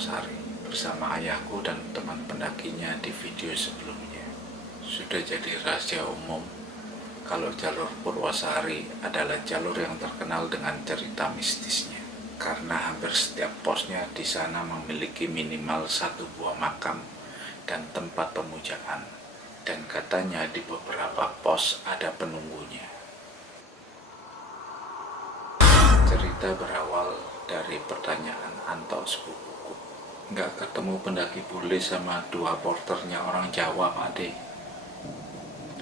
Purwosari bersama ayahku dan teman pendakinya di video sebelumnya. Sudah jadi rahasia umum kalau jalur Purwosari adalah jalur yang terkenal dengan cerita mistisnya. Karena hampir setiap posnya di sana memiliki minimal satu buah makam dan tempat pemujaan. Dan katanya di beberapa pos ada penunggunya. Cerita berawal dari pertanyaan Anto sepupuku. Nggak ketemu pendaki bule sama dua porternya orang Jawa, Pak De.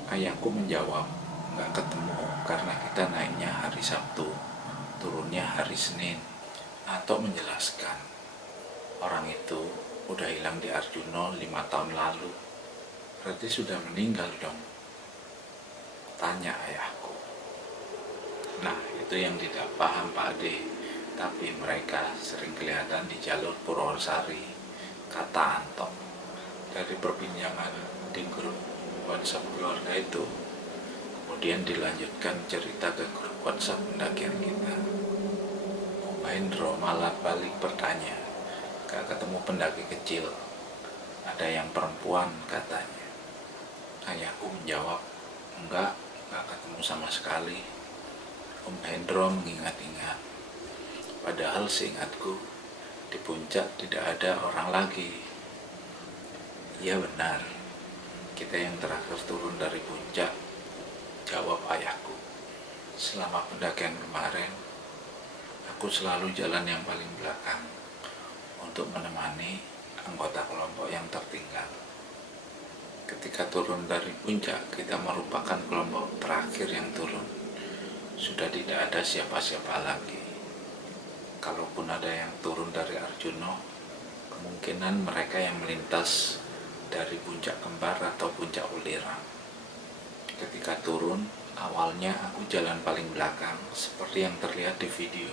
Ayahku menjawab, nggak ketemu karena kita naiknya hari Sabtu, turunnya hari Senin. Anto menjelaskan, orang itu udah hilang di Arjuno 5 tahun lalu. Berarti sudah meninggal dong, tanya ayahku. Nah, itu yang tidak paham Pak Ade, tapi mereka sering kelihatan di jalur Purwosari, kata Anto. Dari perbincangan di grup WhatsApp keluarga itu, kemudian dilanjutkan cerita ke grup WhatsApp pendakian kita. Om Hendro malah balik bertanya, gak ketemu pendaki kecil, ada yang perempuan katanya. Ayahku menjawab, enggak ketemu sama sekali. Om Hendro mengingat-ingat, padahal seingatku di puncak tidak ada orang lagi. Iya benar, kita yang terakhir turun dari puncak, jawab ayahku. Selama pendakian kemarin, aku selalu jalan yang paling belakang untuk menemani anggota kelompok yang tertinggal. Ketika turun dari puncak, kita merupakan kelompok terakhir yang turun. Sudah tidak ada siapa-siapa lagi. Kalaupun ada yang turun dari Arjuno, kemungkinan mereka yang melintas dari puncak Kembar atau puncak Ulirang. Ketika turun, awalnya aku jalan paling belakang seperti yang terlihat di video.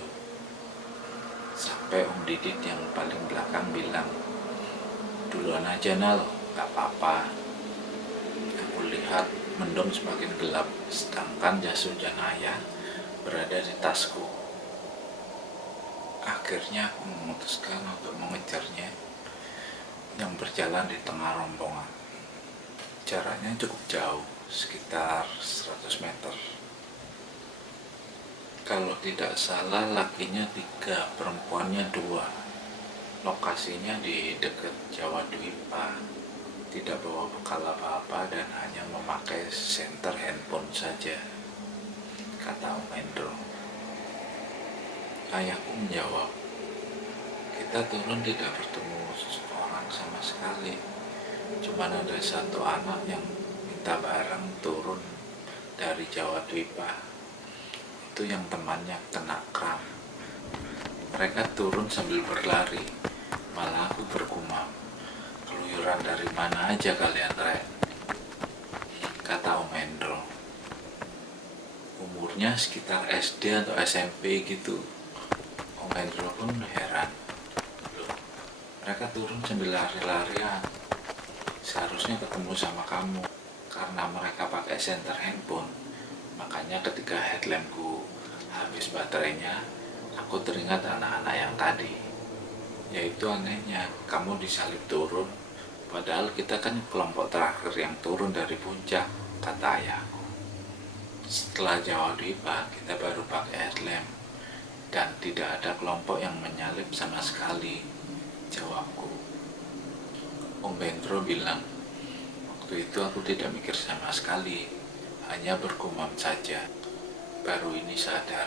Sampai Om Didit yang paling belakang bilang, duluan aja Nal, gak apa-apa. Aku lihat mendung semakin gelap, sedangkan jas hujan ayah berada di tasku. Akhirnya aku memutuskan untuk mengejarnya yang berjalan di tengah rombongan. Jaraknya cukup jauh, sekitar 100 meter. Kalau tidak salah lakinya 3, perempuannya 2. Lokasinya di dekat Jawa Dwipa. Tidak bawa bekal apa-apa dan hanya memakai senter handphone saja, kata Om Hendro. Ayahku menjawab, kita turun tidak bertemu seseorang sama sekali. Cuma ada satu anak yang minta bareng turun dari Jawa Dwipa. Itu yang temannya kena kram. Mereka turun sambil berlari. Malah aku bergumam, keluyuran dari mana aja kalian, Rek? Kata Om Hendro. Umurnya sekitar SD atau SMP gitu. Om Hendro pun heran. Loh, mereka turun sambil lari-larian. Seharusnya ketemu sama kamu. Karena mereka pakai senter handphone, makanya ketika headlampku habis baterainya, aku teringat anak-anak yang tadi. Yaitu anehnya, kamu disalib turun, padahal kita kan kelompok terakhir yang turun dari puncak, kata ayahku. Setelah Jawa Dwipa, kita baru pakai headlamp, dan tidak ada kelompok yang menyalip sama sekali, jawabku. Om Hendro bilang, waktu itu aku tidak mikir sama sekali, hanya bergumam saja. Baru ini sadar,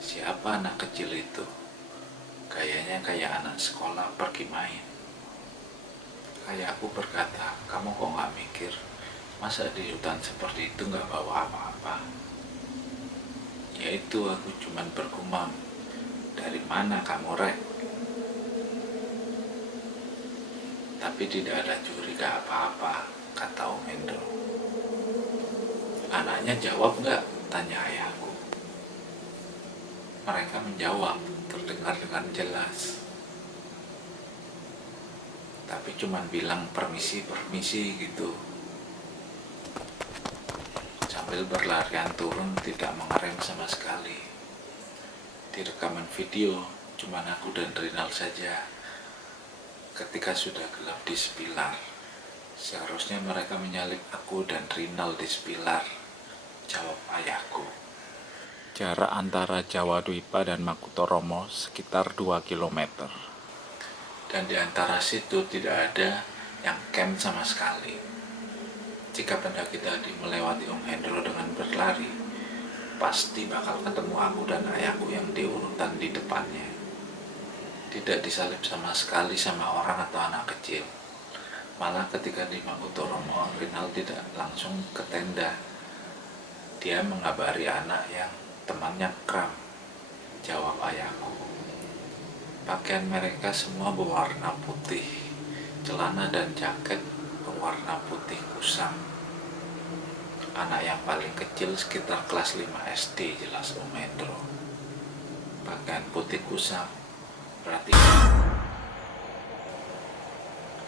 siapa anak kecil itu? Gayanya kayak anak sekolah pergi main. Ayahku berkata, kamu kok gak mikir? Masa di hutan seperti itu gak bawa apa-apa? Yaitu aku cuman bergumam, dari mana kamu, Rek? Tapi tidak ada curiga apa-apa, kata Om Hendro. Anaknya jawab gak? Tanya ayahku. Mereka menjawab, terdengar dengan jelas. Tapi cuman bilang permisi gitu. Sambil berlarian turun, tidak mengerem sama sekali. Di rekaman video, cuman aku dan Rinal saja. ketika sudah gelap di Sepilar. Seharusnya mereka menyalip aku dan Rinal di Sepilar, jawab ayahku. Jarak antara Jawa Dwipa dan Makutoromo sekitar 2 kilometer. Dan di antara situ tidak ada yang camp sama sekali. Jika pendaki tadi melewati Om Hendro dengan berlari, pasti bakal ketemu aku dan ayahku yang di urutan di depannya. Tidak disalip sama sekali sama orang atau anak kecil. Malah ketika di Makutoromo, Rinal tidak langsung ke tenda. Dia mengabari anak yang temannya kram, jawab ayahku. Pakaian mereka semua berwarna putih, celana dan jaket berwarna putih kusam. Anak yang paling kecil sekitar kelas 5 SD, jelas Om Hendro. Pakaian putih kusam, berarti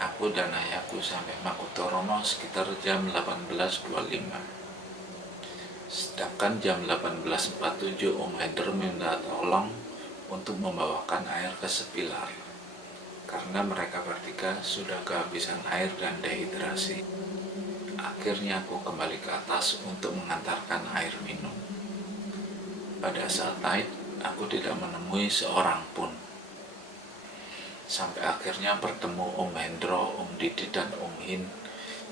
aku dan ayahku sampai Makutoromo sekitar jam 18.25. Sedangkan jam 18.47 Om Hendro minta tolong untuk membawakan air ke Sepilar karena mereka bertiga sudah kehabisan air dan dehidrasi. Akhirnya aku kembali ke atas untuk mengantarkan air minum. Pada saat naik, aku tidak menemui seorang pun. Sampai akhirnya bertemu Om Hendro, Om Didi, dan Om Hin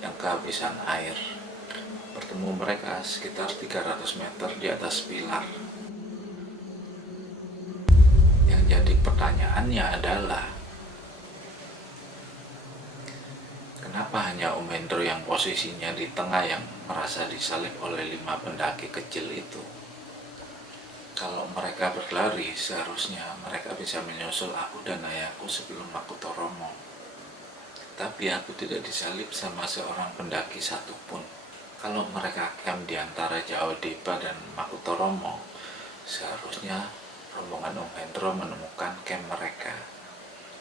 yang kehabisan air. Bertemu mereka sekitar 300 meter di atas pilar. Yang jadi pertanyaannya adalah, kenapa hanya Om Hendro yang posisinya di tengah yang merasa disalip oleh 5 pendaki kecil itu? Kalau mereka berlari, seharusnya mereka bisa menyusul aku dan ayahku sebelum Makutoromo. Tapi aku tidak disalip sama seorang pendaki satupun. Kalau mereka camp di antara Jawa Dwipa dan Makutoromo, seharusnya rombongan Om Hendro menemukan camp mereka.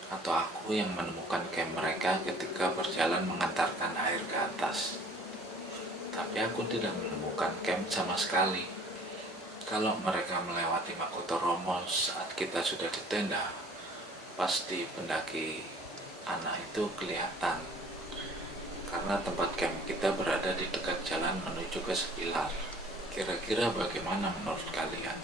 Atau aku yang menemukan camp mereka ketika berjalan mengantarkan air ke atas. Tapi aku tidak menemukan camp sama sekali. Kalau mereka melewati Makutoromo saat kita sudah di tenda, pasti pendaki anak itu kelihatan. Karena tempat camp kita berada di dekat jalan menuju ke Sepilar. Kira-kira bagaimana menurut kalian?